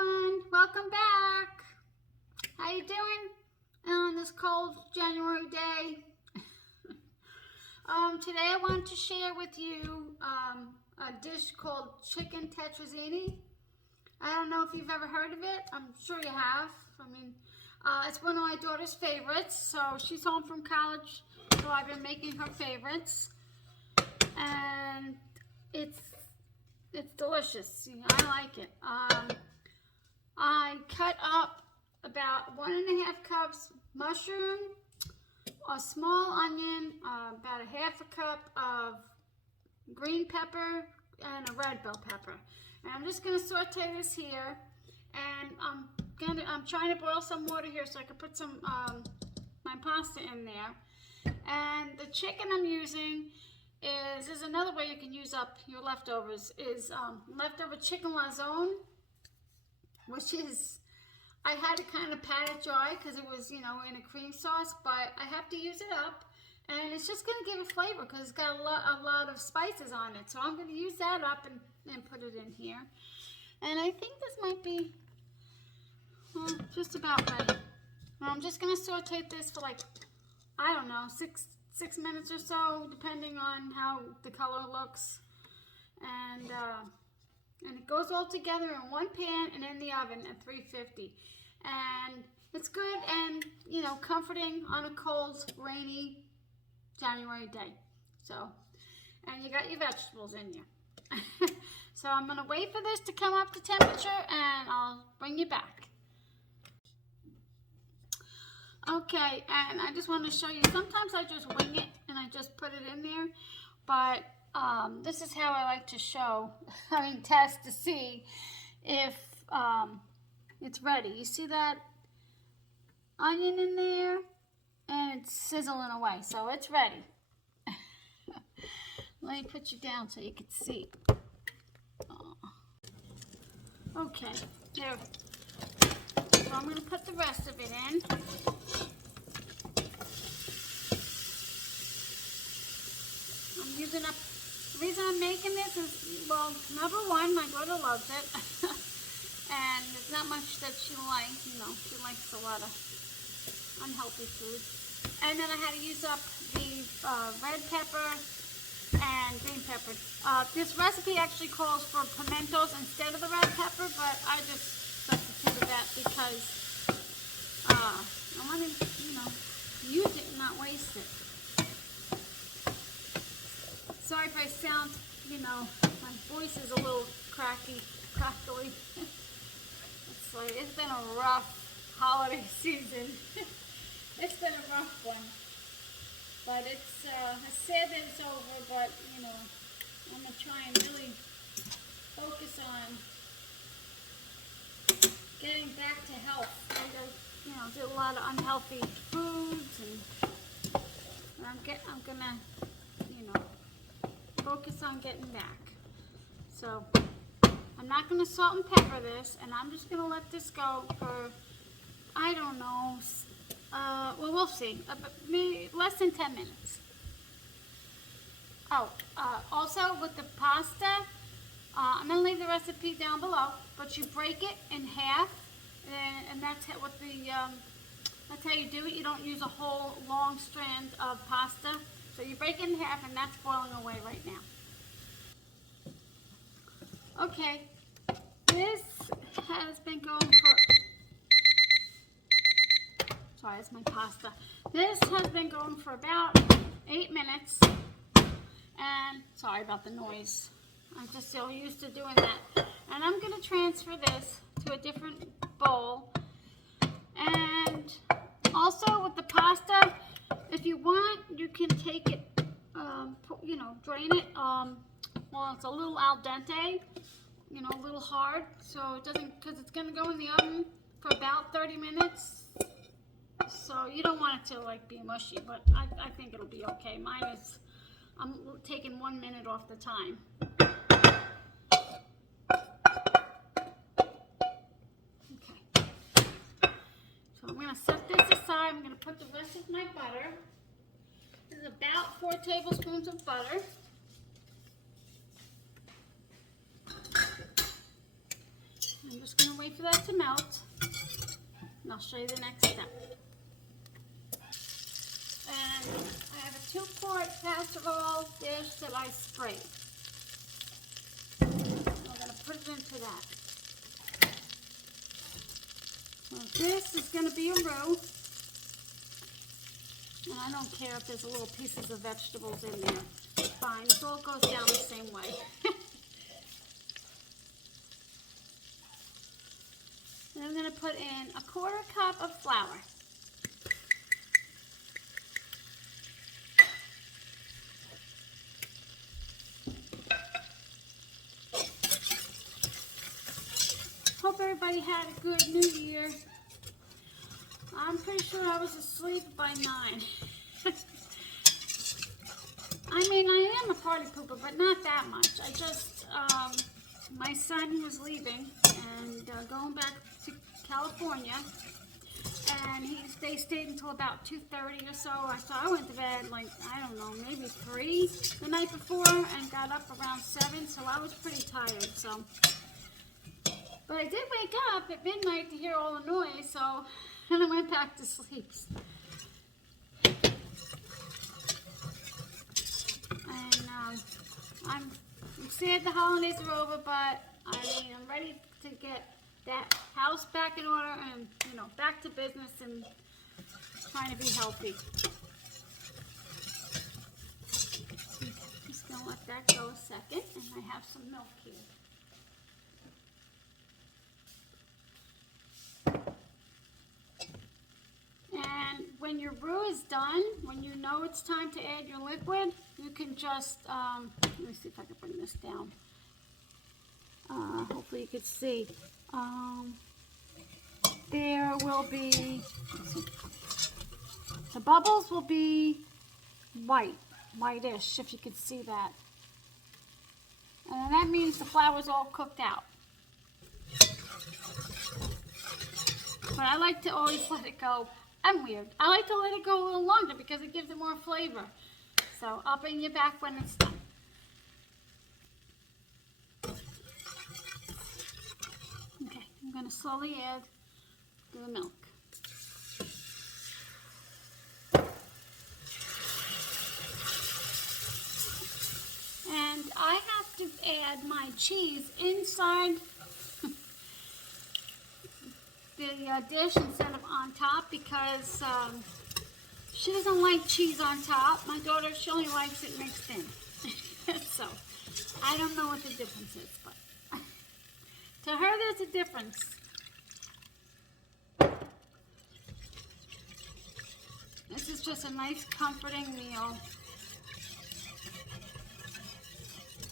everyone, welcome back. How you doing on this cold January day? Today I want to share with you a dish called chicken tetrazzini. I don't know if you've ever heard of it. I'm sure you have. It's one of my daughter's favorites. So she's home from college, so I've been making her favorites, and it's delicious. I like it. I cut up about 1.5 cups mushroom, a small onion, about 1/2 cup of green pepper, and a red bell pepper. And I'm just gonna saute this here, and I'm trying to boil some water here so I can put some my pasta in there. And the chicken I'm using is another way you can use up your leftovers, is leftover chicken lasagne, which is, I had to kind of pat it dry because it was, in a cream sauce, but I have to use it up, and it's just going to give it flavor because it's got a lot of spices on it. So I'm going to use that up and put it in here. And I think this might be just about ready. I'm just going to saute this for I don't know, six minutes or so, depending on how the color looks. And it goes all together in one pan and in the oven at 350. And it's good and, comforting on a cold, rainy January day. So, and you got your vegetables in you. So I'm going to wait for this to come up to temperature, and I'll bring you back. Okay, and I just want to show you, sometimes I just wing it and I just put it in there, but this is how I like to test to see if it's ready. You see that onion in there? And it's sizzling away, so it's ready. Let me put you down so you can see. Okay, there. So I'm going to put the rest of it in. I'm using up, the reason I'm making this is, well, number one, my daughter loves it. And there's not much that she likes, she likes a lot of unhealthy food. And then I had to use up the red pepper and green pepper. This recipe actually calls for pimentos instead of the red pepper, but I just substituted that because I want to, use it and not waste it. Sorry if I sound, my voice is a little crackly. It's been a rough holiday season. It's been a rough one. But it's sad that it's over, but, I'm going to try and really focus on getting back to health. I did a lot of unhealthy foods, and I'm going to, focus on getting back. So I'm not going to salt and pepper this, and I'm just going to let this go for, I don't know, well, we'll see, maybe less than 10 minutes. Also with the pasta, I'm going to leave the recipe down below, but you break it in half, and that's that's how you do it. You don't use a whole long strand of pasta. So you break it in half, and that's boiling away right now. Okay, this has been going for, sorry, it's my pasta. This has been going for about 8 minutes, and sorry about the noise. I'm just so used to doing that. And I'm going to transfer this to a different bowl. And also with the pasta, if you want, you can take it, drain it. Well, it's a little al dente, a little hard, so it doesn't, because it's going to go in the oven for about 30 minutes. So you don't want it to be mushy, but I think it'll be okay. Mine is, I'm taking 1 minute off the time. Okay. So I'm going to set this aside. I'm going to put the rest of my butter. This is about 4 tablespoons of butter. I'm just going to wait for that to melt, and I'll show you the next step. And I have a 2-quart casserole dish that I sprayed. I'm going to put it into that. Well, this is going to be a roux, and I don't care if there's little pieces of vegetables in there. It's fine. It all goes down the same way. And I'm going to put in a 1/4 cup of flour. Hope everybody had a good New Year. I'm pretty sure I was asleep by 9. I mean, I am a party pooper, but not that much. I just, my son was leaving and going back to California, and they stayed until about 2:30 or so. So I went to bed like, I don't know, maybe 3 the night before, and got up around 7, so I was pretty tired. So, but I did wake up at midnight to hear all the noise, so and I went back to sleep. And I'm sad the holidays are over, but I mean, I'm ready to get that house back in order and, you know, back to business and trying to be healthy. Okay, just gonna let that go a second, and I have some milk here. And when your roux is done, when you know it's time to add your liquid, you can just, let me see if I can bring this down. Hopefully you can see. There will be, the bubbles will be whitish, if you can see that. And that means the flour's all cooked out. But I like to always let it go. I'm weird. I like to let it go a little longer because it gives it more flavor. So I'll bring you back when it's done. Okay, I'm going to slowly add the milk. And I have to add my cheese inside the dish instead of on top because she doesn't like cheese on top. My daughter, she only likes it mixed in. So I don't know what the difference is, but to her there's a difference. This is just a nice comforting meal.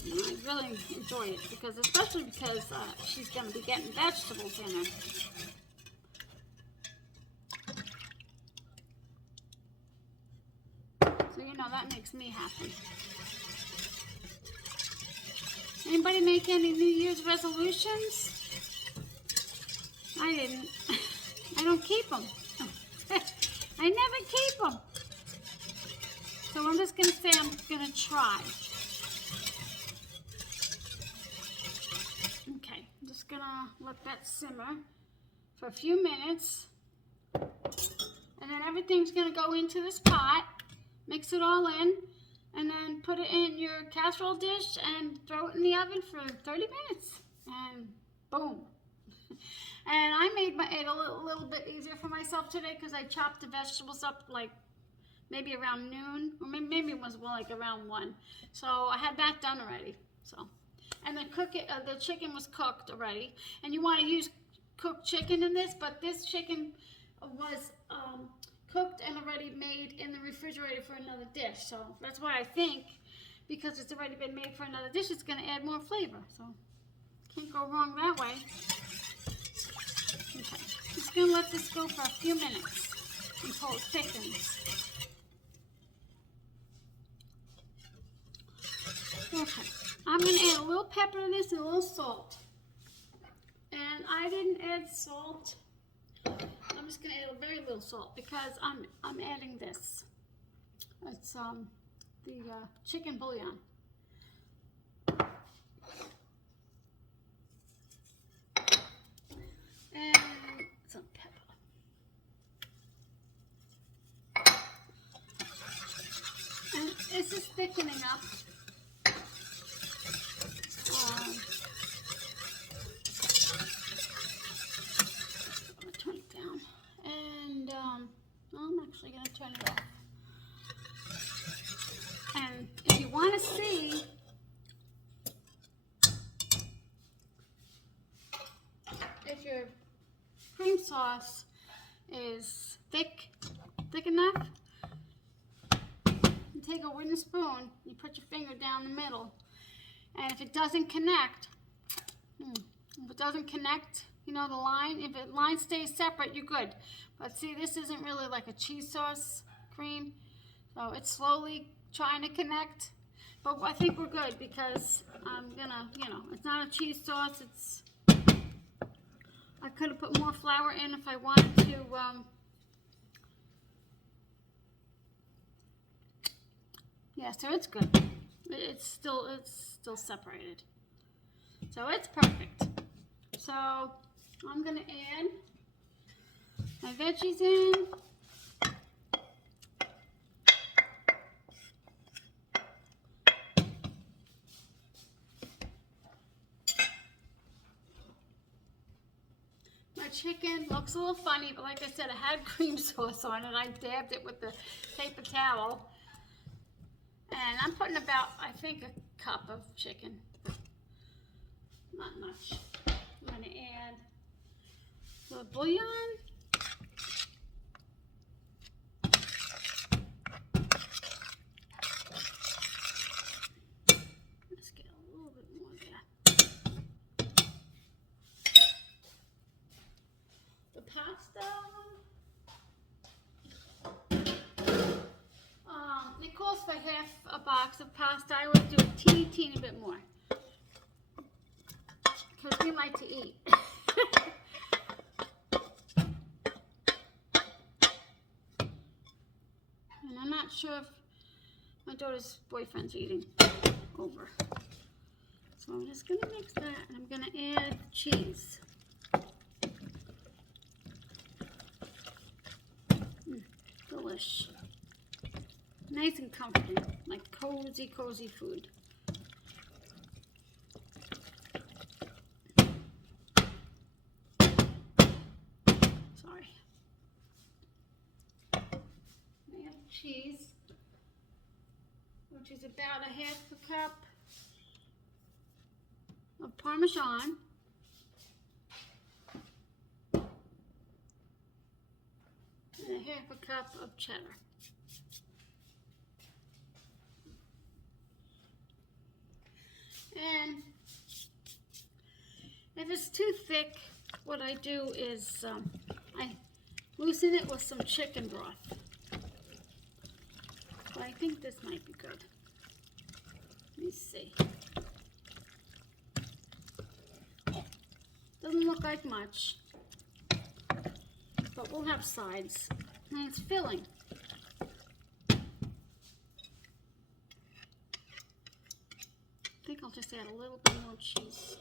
And I really enjoy it because, especially because she's going to be getting vegetables in her. So, you know, that makes me happy. Anybody make any New Year's resolutions? I didn't. I don't keep them. I never keep them. So I'm just going to say I'm going to try. Okay, I'm just going to let that simmer for a few minutes. And then everything's going to go into this pot. Mix it all in, and then put it in your casserole dish and throw it in the oven for 30 minutes. And boom. And I made it a little bit easier for myself today because I chopped the vegetables up like maybe around noon, or maybe it was more like around 1. So I had that done already. So, and then the chicken was cooked already. And you want to use cooked chicken in this, but this chicken was cooked and already made in the refrigerator for another dish. So that's why I think, because it's already been made for another dish, it's going to add more flavor. So can't go wrong that way. Okay, just going to let this go for a few minutes until it thickens. Okay, I'm going to add a little pepper to this and a little salt. And I didn't add salt. I'm just going to add a very little salt because I'm adding this. It's the chicken bouillon. thickening up. I'm going to turn it down. And I'm actually going to turn it off. And if you want to see if your cream sauce is thick enough, you take a wooden spoon, you put your finger down the middle, and if it doesn't connect, you know, the line, if the line stays separate, you're good. But see, this isn't really like a cheese sauce cream, so it's slowly trying to connect. But I think we're good because I'm gonna, you know, it's not a cheese sauce. It's, I could have put more flour in if I wanted to. Yeah, so it's good. It's still separated. So it's perfect. So I'm gonna add my veggies in. My chicken looks a little funny, but like I said, I had cream sauce on it. I dabbed it with the paper towel. And I'm putting about, I think, a cup of chicken. Not much. I'm going to add the bouillon. Let's get a little bit more there. The pasta. It calls for half a box of pasta. I would do a teeny bit more because we like to eat. And I'm not sure if my daughter's boyfriend's eating over. So I'm just going to mix that, and I'm going to add cheese. Delish. Nice and comforting, like cozy food. Sorry. I have cheese, which is about a half a cup of Parmesan. And a half a cup of cheddar. And if it's too thick, what I do is I loosen it with some chicken broth. But I think this might be good. Let me see. Doesn't look like much, but we'll have sides. And it's filling. I think I'll just add a little bit more cheese.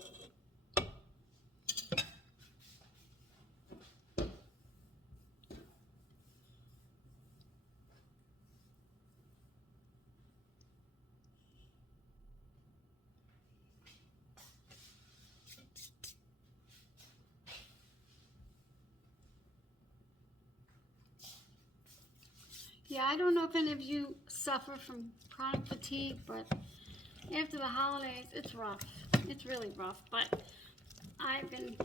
Yeah, I don't know if any of you suffer from chronic fatigue, but after the holidays, it's rough. It's really rough, but I've been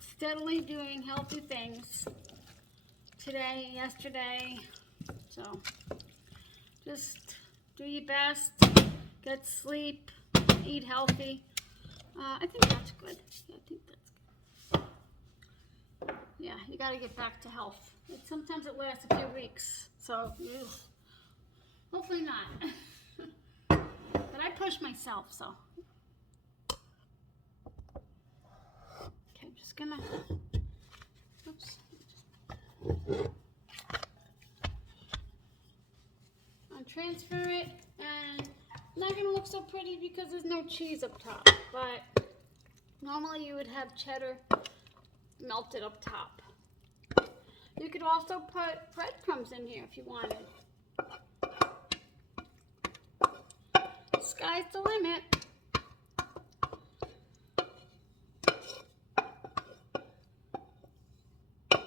steadily doing healthy things today, yesterday, so just do your best, get sleep, eat healthy. I think that's good. Yeah, I think that's good. Yeah, you got to get back to health. Sometimes it lasts a few weeks, so hopefully not. But I push myself, so. Okay, I'm just gonna, oops. I'll transfer it, and it's not gonna look so pretty because there's no cheese up top, but normally you would have cheddar melted up top. You could also put breadcrumbs in here if you wanted. sky's the limit.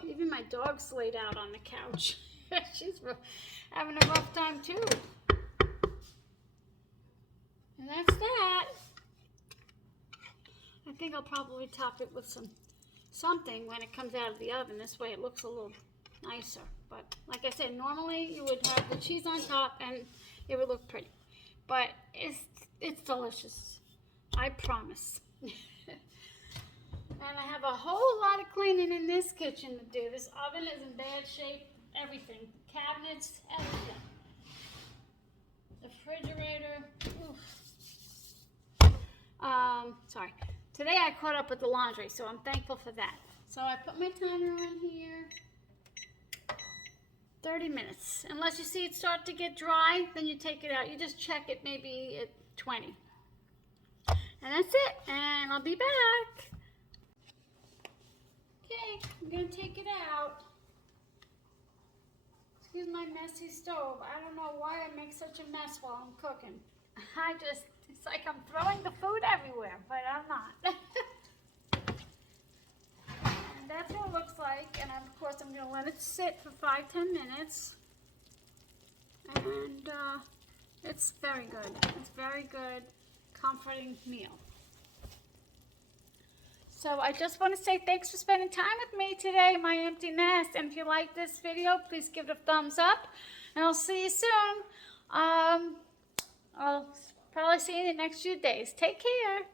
Even my dog's laid out on the couch. She's having a rough time too. And that's that. I think I'll probably top it with something when it comes out of the oven. This way it looks a little nicer. But like I said, normally you would have the cheese on top and it would look pretty. But it's delicious. I promise. And I have a whole lot of cleaning in this kitchen to do. This oven is in bad shape. Everything. Cabinets, everything. The refrigerator. Sorry. Today I caught up with the laundry, so I'm thankful for that. So I put my timer on here. 30 minutes. Unless you see it start to get dry, then you take it out. You just check it maybe at 20. And that's it. And I'll be back. Okay, I'm going to take it out. Excuse my messy stove. I don't know why I make such a mess while I'm cooking. It's like I'm throwing the food everywhere, but I'm not. And that's what it looks like. And of course, I'm going to let it sit for 5-10 minutes. And it's very good. It's very good, comforting meal. So I just want to say thanks for spending time with me today, my empty nest. And if you like this video, please give it a thumbs up. And I'll see you soon. I'll probably see you in the next few days. Take care.